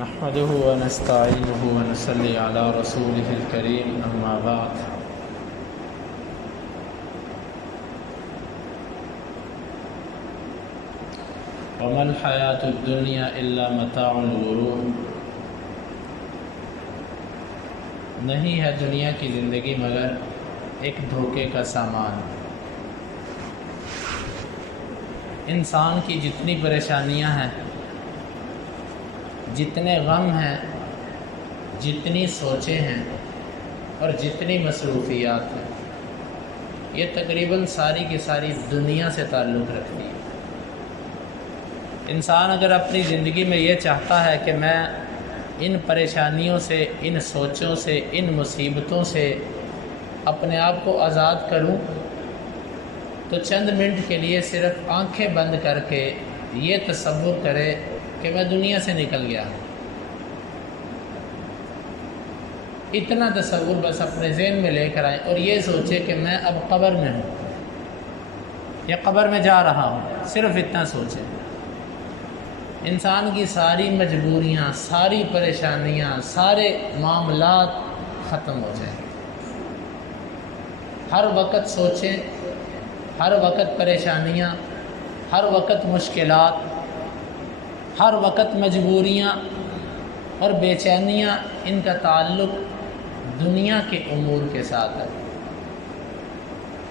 نحمده ونستعينه ونصلي على رسوله الكريم أما بعد وما الحياة الدنيا إلا متاع الغرور نہیں ہے دنیا کی زندگی مگر ایک دھوکے کا سامان۔ انسان کی جتنی پریشانیاں ہیں، جتنے غم ہیں، جتنی سوچیں ہیں اور جتنی مصروفیات ہیں، یہ تقریباً ساری کی ساری دنیا سے تعلق رکھتی ہے۔ انسان اگر اپنی زندگی میں یہ چاہتا ہے کہ میں ان پریشانیوں سے، ان سوچوں سے، ان مصیبتوں سے اپنے آپ کو آزاد کروں، تو چند منٹ کے لیے صرف آنکھیں بند کر کے یہ تصور کرے کہ میں دنیا سے نکل گیا ہوں۔ اتنا تصور بس اپنے ذہن میں لے کر آئیں اور یہ سوچے کہ میں اب قبر میں ہوں یا قبر میں جا رہا ہوں، صرف اتنا سوچیں۔ انسان کی ساری مجبوریاں، ساری پریشانیاں، سارے معاملات ختم ہو جائیں۔ ہر وقت سوچیں، ہر وقت پریشانیاں، ہر وقت مشکلات، ہر وقت مجبوریاں اور بے چینیاں، ان کا تعلق دنیا کے امور کے ساتھ ہے۔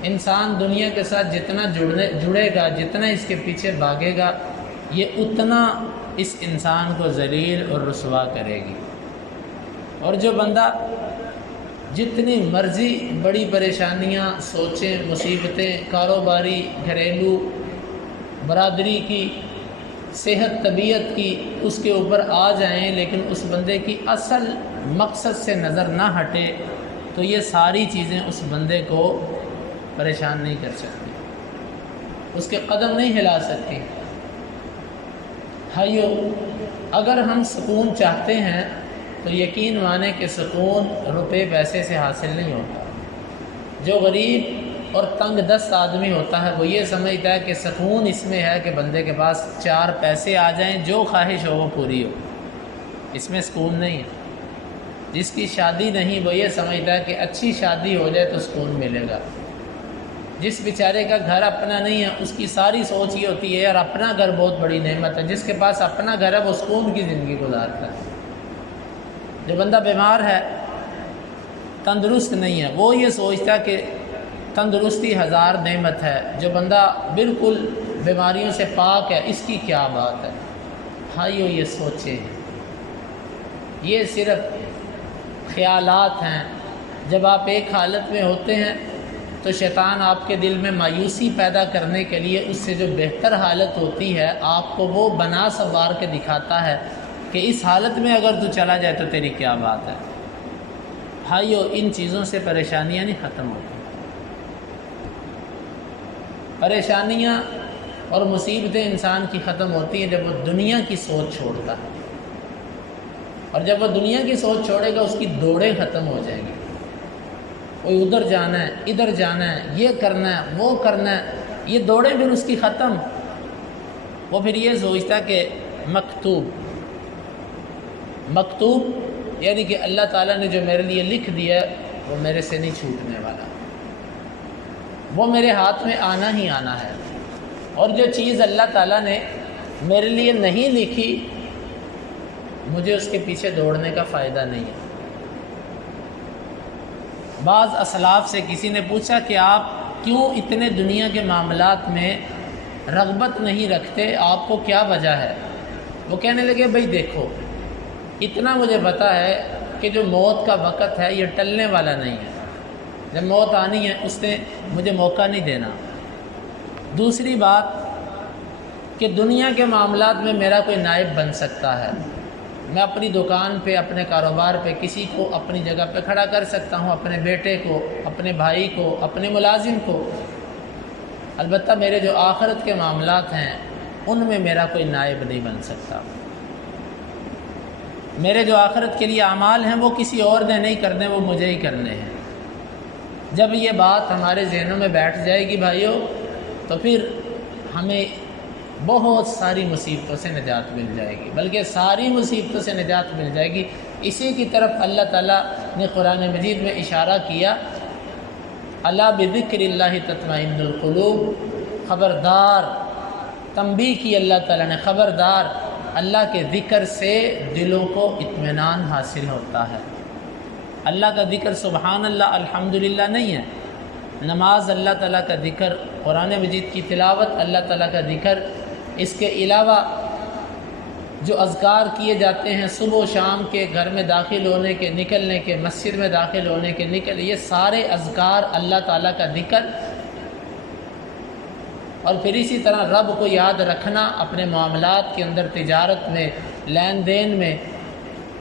انسان دنیا کے ساتھ جتنا جڑے گا، جتنا اس کے پیچھے بھاگے گا، یہ اتنا اس انسان کو ذلیل اور رسوا کرے گی۔ اور جو بندہ جتنی مرضی بڑی پریشانیاں، سوچیں، مصیبتیں، کاروباری، گھریلو، برادری کی، صحت، طبیعت کی اس کے اوپر آ جائیں، لیکن اس بندے کی اصل مقصد سے نظر نہ ہٹے تو یہ ساری چیزیں اس بندے کو پریشان نہیں کر سکتی، اس کے قدم نہیں ہلا سکتی۔ بھائیو، اگر ہم سکون چاہتے ہیں تو یقین مانیں کہ سکون روپے پیسے سے حاصل نہیں ہوتا۔ جو غریب اور تنگ دست آدمی ہوتا ہے وہ یہ سمجھتا ہے کہ سکون اس میں ہے کہ بندے کے پاس 4 پیسے آ جائیں، جو خواہش ہو وہ پوری ہو۔ اس میں سکون نہیں ہے۔ جس کی شادی نہیں وہ یہ سمجھتا ہے کہ اچھی شادی ہو جائے تو سکون ملے گا۔ جس بیچارے کا گھر اپنا نہیں ہے اس کی ساری سوچ یہ ہوتی ہے یار اپنا گھر بہت بڑی نعمت ہے۔ جس کے پاس اپنا گھر ہے وہ سکون کی زندگی گزارتا ہے۔ جو بندہ بیمار ہے، تندرست نہیں ہے، وہ یہ سوچتا ہے کہ تندرستی 1000 نعمت ہے۔ جو بندہ بالکل بیماریوں سے پاک ہے، اس کی کیا بات ہے۔ بھائیو، یہ سوچیں، یہ صرف خیالات ہیں۔ جب آپ ایک حالت میں ہوتے ہیں تو شیطان آپ کے دل میں مایوسی پیدا کرنے کے لیے اس سے جو بہتر حالت ہوتی ہے آپ کو وہ بنا سنوار کے دکھاتا ہے کہ اس حالت میں اگر تو چلا جائے تو تیری کیا بات ہے۔ بھائیو، ان چیزوں سے پریشانیاں نہیں ختم ہوتی۔ پریشانیاں اور مصیبتیں انسان کی ختم ہوتی ہیں جب وہ دنیا کی سوچ چھوڑتا ہے، اور جب وہ دنیا کی سوچ چھوڑے گا اس کی دوڑیں ختم ہو جائیں گی۔ کوئی ادھر جانا ہے، ادھر جانا ہے، یہ کرنا ہے، وہ کرنا ہے، یہ دوڑیں پھر اس کی ختم۔ وہ پھر یہ سوچتا کہ مکتوب یعنی کہ اللہ تعالیٰ نے جو میرے لیے لکھ دیا ہے وہ میرے سے نہیں چھوٹنے والا، وہ میرے ہاتھ میں آنا ہی آنا ہے۔ اور جو چیز اللہ تعالیٰ نے میرے لیے نہیں لکھی، مجھے اس کے پیچھے دوڑنے کا فائدہ نہیں ہے۔ بعض اسلاف سے کسی نے پوچھا کہ آپ کیوں اتنے دنیا کے معاملات میں رغبت نہیں رکھتے، آپ کو کیا وجہ ہے؟ وہ کہنے لگے بھئی دیکھو، اتنا مجھے پتہ ہے کہ جو موت کا وقت ہے یہ ٹلنے والا نہیں ہے۔ جب موت آنی ہے اس نے مجھے موقع نہیں دینا۔ دوسری بات کہ دنیا کے معاملات میں میرا کوئی نائب بن سکتا ہے۔ میں اپنی دکان پہ، اپنے کاروبار پہ کسی کو اپنی جگہ پہ کھڑا کر سکتا ہوں، اپنے بیٹے کو، اپنے بھائی کو، اپنے ملازم کو۔ البتہ میرے جو آخرت کے معاملات ہیں ان میں میرا کوئی نائب نہیں بن سکتا۔ میرے جو آخرت کے لیے اعمال ہیں وہ کسی اور نے نہیں کرنے، وہ مجھے ہی کرنے ہیں۔ جب یہ بات ہمارے ذہنوں میں بیٹھ جائے گی بھائیو، تو پھر ہمیں بہت ساری مصیبتوں سے نجات مل جائے گی، بلکہ ساری مصیبتوں سے نجات مل جائے گی۔ اسی کی طرف اللہ تعالیٰ نے قرآن مجید میں اشارہ کیا، الا بذکر اللہ تطمئن القلوب، خبردار، تنبیہ کی اللہ تعالیٰ نے، خبردار، اللہ کے ذکر سے دلوں کو اطمینان حاصل ہوتا ہے۔ اللہ کا ذکر سبحان اللہ الحمدللہ نہیں ہے، نماز اللہ تعالیٰ کا ذکر، قرآن مجید کی تلاوت اللہ تعالیٰ کا ذکر، اس کے علاوہ جو اذکار کیے جاتے ہیں صبح و شام کے، گھر میں داخل ہونے کے، نکلنے کے، مسجد میں داخل ہونے کے، یہ سارے اذکار اللہ تعالیٰ کا ذکر، اور پھر اسی طرح رب کو یاد رکھنا اپنے معاملات کے اندر، تجارت میں، لین دین میں،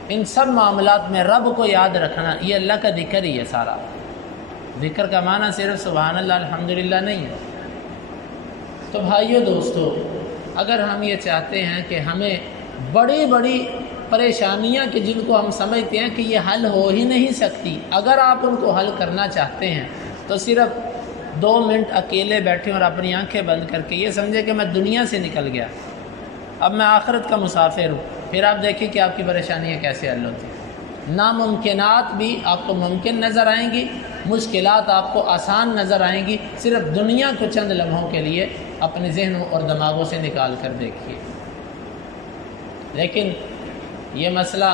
ان سب معاملات میں رب کو یاد رکھنا، یہ اللہ کا ذکر ہی ہے سارا۔ ذکر کا معنی صرف سبحان اللہ الحمدللہ نہیں ہے۔ تو بھائیو دوستو، اگر ہم یہ چاہتے ہیں کہ ہمیں بڑی بڑی پریشانیاں کہ جن کو ہم سمجھتے ہیں کہ یہ حل ہو ہی نہیں سکتی، اگر آپ ان کو حل کرنا چاہتے ہیں تو صرف 2 منٹ اکیلے بیٹھیں اور اپنی آنکھیں بند کر کے یہ سمجھیں کہ میں دنیا سے نکل گیا، اب میں آخرت کا مسافر ہوں، پھر آپ دیکھیں کہ آپ کی پریشانیاں کیسے حل ہوتی ہیں۔ ناممکنات بھی آپ کو ممکن نظر آئیں گی، مشکلات آپ کو آسان نظر آئیں گی، صرف دنیا کو چند لمحوں کے لیے اپنے ذہنوں اور دماغوں سے نکال کر دیکھیے۔ لیکن یہ مسئلہ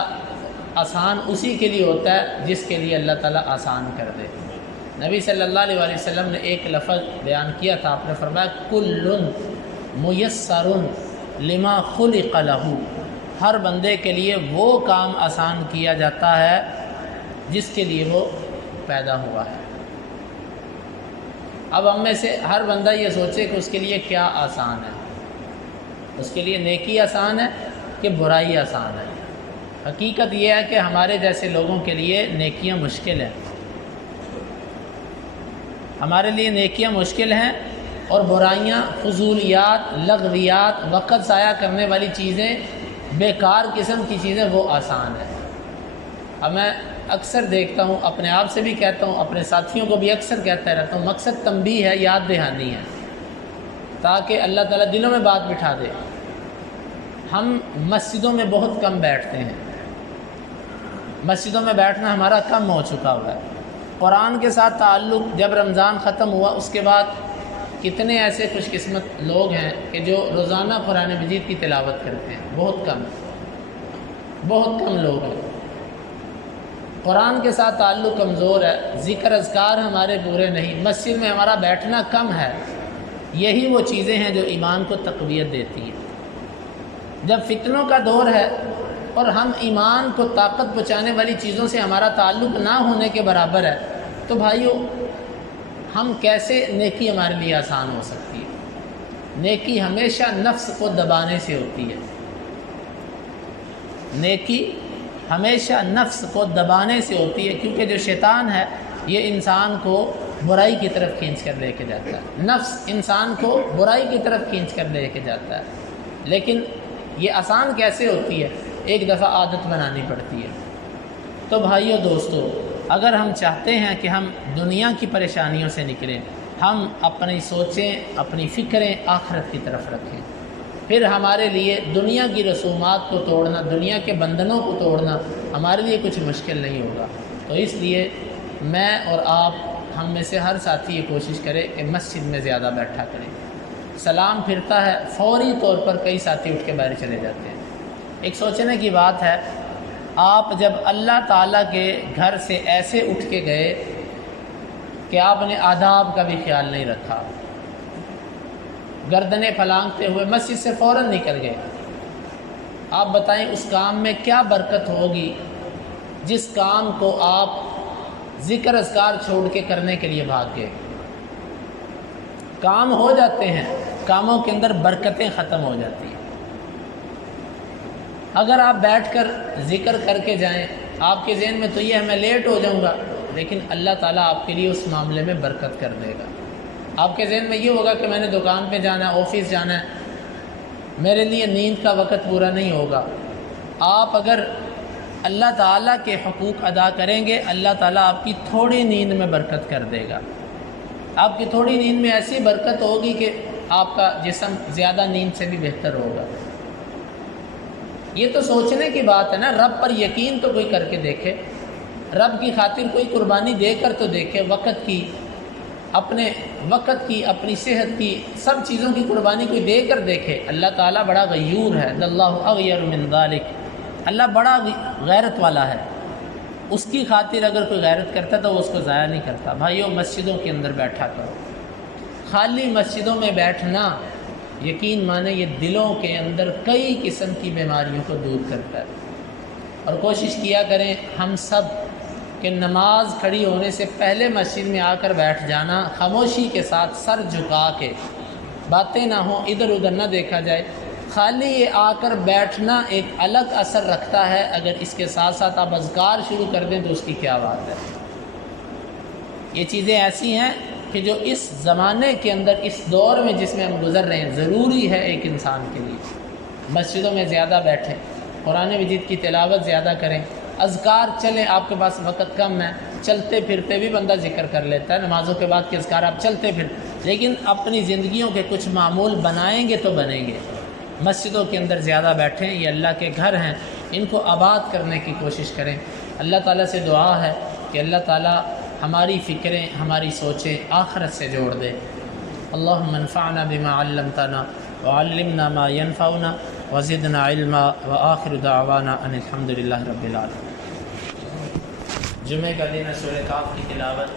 آسان اسی کے لیے ہوتا ہے جس کے لیے اللہ تعالیٰ آسان کر دے۔ نبی صلی اللہ علیہ وسلم نے ایک لفظ بیان کیا تھا، آپ نے فرمایا کل میسر لما خلق لہ، ہر بندے کے لیے وہ کام آسان کیا جاتا ہے جس کے لیے وہ پیدا ہوا ہے۔ اب ہم میں سے ہر بندہ یہ سوچے کہ اس کے لیے کیا آسان ہے، اس کے لیے نیکی آسان ہے کہ برائی آسان ہے۔ حقیقت یہ ہے کہ ہمارے جیسے لوگوں کے لیے نیکیاں مشکل ہیں، ہمارے لیے نیکیاں مشکل ہیں، اور برائیاں، فضولیات، لغویات، وقت ضائع کرنے والی چیزیں، بیکار قسم کی چیزیں وہ آسان ہیں۔ اب میں اکثر دیکھتا ہوں، اپنے آپ سے بھی کہتا ہوں، اپنے ساتھیوں کو بھی اکثر کہتا رہتا ہوں، مقصد تنبیہ ہے، یاد دہانی ہے، تاکہ اللہ تعالیٰ دلوں میں بات بٹھا دے۔ ہم مسجدوں میں بہت کم بیٹھتے ہیں، مسجدوں میں بیٹھنا ہمارا کم ہو چکا ہوا ہے۔ قرآن کے ساتھ تعلق جب رمضان ختم ہوا اس کے بعد کتنے ایسے خوش قسمت لوگ ہیں کہ جو روزانہ قرآن مجید کی تلاوت کرتے ہیں، بہت کم لوگ ہیں۔ قرآن کے ساتھ تعلق کمزور ہے، ذکر اذکار ہمارے پورے نہیں، مسجد میں ہمارا بیٹھنا کم ہے۔ یہی وہ چیزیں ہیں جو ایمان کو تقویت دیتی ہیں۔ جب فتنوں کا دور ہے اور ہم ایمان کو طاقت پہنچانے والی چیزوں سے ہمارا تعلق نہ ہونے کے برابر ہے، تو بھائیو ہم کیسے نیکی ہمارے لیے آسان ہو سکتی ہے؟ نیکی ہمیشہ نفس کو دبانے سے ہوتی ہے، نیکی ہمیشہ نفس کو دبانے سے ہوتی ہے، کیونکہ جو شیطان ہے یہ انسان کو برائی کی طرف کھینچ کر لے کے جاتا ہے، نفس انسان کو برائی کی طرف کھینچ کر لے کے جاتا ہے۔ لیکن یہ آسان کیسے ہوتی ہے؟ ایک دفعہ عادت بنانی پڑتی ہے۔ تو بھائیو دوستو، اگر ہم چاہتے ہیں کہ ہم دنیا کی پریشانیوں سے نکلیں، ہم اپنی سوچیں، اپنی فکریں آخرت کی طرف رکھیں، پھر ہمارے لیے دنیا کی رسومات کو توڑنا، دنیا کے بندھنوں کو توڑنا ہمارے لیے کچھ مشکل نہیں ہوگا۔ تو اس لیے میں اور آپ، ہم میں سے ہر ساتھی یہ کوشش کرے کہ مسجد میں زیادہ بیٹھا کریں۔ سلام پھرتا ہے، فوری طور پر کئی ساتھی اٹھ کے باہر چلے جاتے ہیں۔ ایک سوچنے کی بات ہے، آپ جب اللہ تعالیٰ کے گھر سے ایسے اٹھ کے گئے کہ آپ نے آداب کا بھی خیال نہیں رکھا، گردنیں پھلانگتے ہوئے مسجد سے فوراً نکل گئے، آپ بتائیں اس کام میں کیا برکت ہوگی جس کام کو آپ ذکر اذکار چھوڑ کے کرنے کے لیے بھاگ گئے؟ کام ہو جاتے ہیں، کاموں کے اندر برکتیں ختم ہو جاتی ہیں۔ اگر آپ بیٹھ کر ذکر کر کے جائیں، آپ کے ذہن میں تو یہ ہے میں لیٹ ہو جاؤں گا، لیکن اللہ تعالیٰ آپ کے لیے اس معاملے میں برکت کر دے گا۔ آپ کے ذہن میں یہ ہوگا کہ میں نے دکان پہ جانا ہے، آفس جانا ہے، میرے لیے نیند کا وقت پورا نہیں ہوگا۔ آپ اگر اللہ تعالیٰ کے حقوق ادا کریں گے، اللہ تعالیٰ آپ کی تھوڑی نیند میں برکت کر دے گا۔ آپ کی تھوڑی نیند میں ایسی برکت ہوگی کہ آپ کا جسم زیادہ نیند سے بھی بہتر ہوگا۔ یہ تو سوچنے کی بات ہے نا، رب پر یقین تو کوئی کر کے دیکھے، رب کی خاطر کوئی قربانی دے کر تو دیکھے، وقت کی، اپنے وقت کی، اپنی صحت کی، سب چیزوں کی قربانی کوئی دے کر دیکھے۔ اللہ تعالیٰ بڑا غیور ہے، اللہ اغیر من ذالک، اللہ بڑا غیرت والا ہے، اس کی خاطر اگر کوئی غیرت کرتا تو وہ اس کو ضائع نہیں کرتا۔ بھائیو، مسجدوں کے اندر بیٹھا کرو، خالی مسجدوں میں بیٹھنا یقین مانے یہ دلوں کے اندر کئی قسم کی بیماریوں کو دور کرتا ہے۔ اور کوشش کیا کریں ہم سب کہ نماز کھڑی ہونے سے پہلے مسجد میں آ کر بیٹھ جانا، خاموشی کے ساتھ سر جھکا کے، باتیں نہ ہوں، ادھر ادھر نہ دیکھا جائے، خالی یہ آ کر بیٹھنا ایک الگ اثر رکھتا ہے۔ اگر اس کے ساتھ ساتھ آپ اذکار شروع کر دیں تو اس کی کیا بات ہے۔ یہ چیزیں ایسی ہیں کہ جو اس زمانے کے اندر، اس دور میں جس میں ہم گزر رہے ہیں، ضروری ہے ایک انسان کے لیے۔ مسجدوں میں زیادہ بیٹھیں، قرآن مجید کی تلاوت زیادہ کریں، اذکار چلیں، آپ کے پاس وقت کم ہے، چلتے پھرتے بھی بندہ ذکر کر لیتا ہے، نمازوں کے بعد کے اذکار آپ چلتے پھر، لیکن اپنی زندگیوں کے کچھ معمول بنائیں گے تو بنیں گے۔ مسجدوں کے اندر زیادہ بیٹھیں، یہ اللہ کے گھر ہیں، ان کو آباد کرنے کی کوشش کریں۔ اللہ تعالیٰ سے دعا ہے کہ اللہ تعالیٰ ہماری فکریں، ہماری سوچیں آخرت سے جوڑ دے۔ اللہم انفعنا بما علمتنا وعلمنا ما ينفعنا وزدنا علما وآخر دعوانا ان الحمد للہ رب العالمین۔ جمعہ کا دن ہے، سورہ کاف کی تلاوت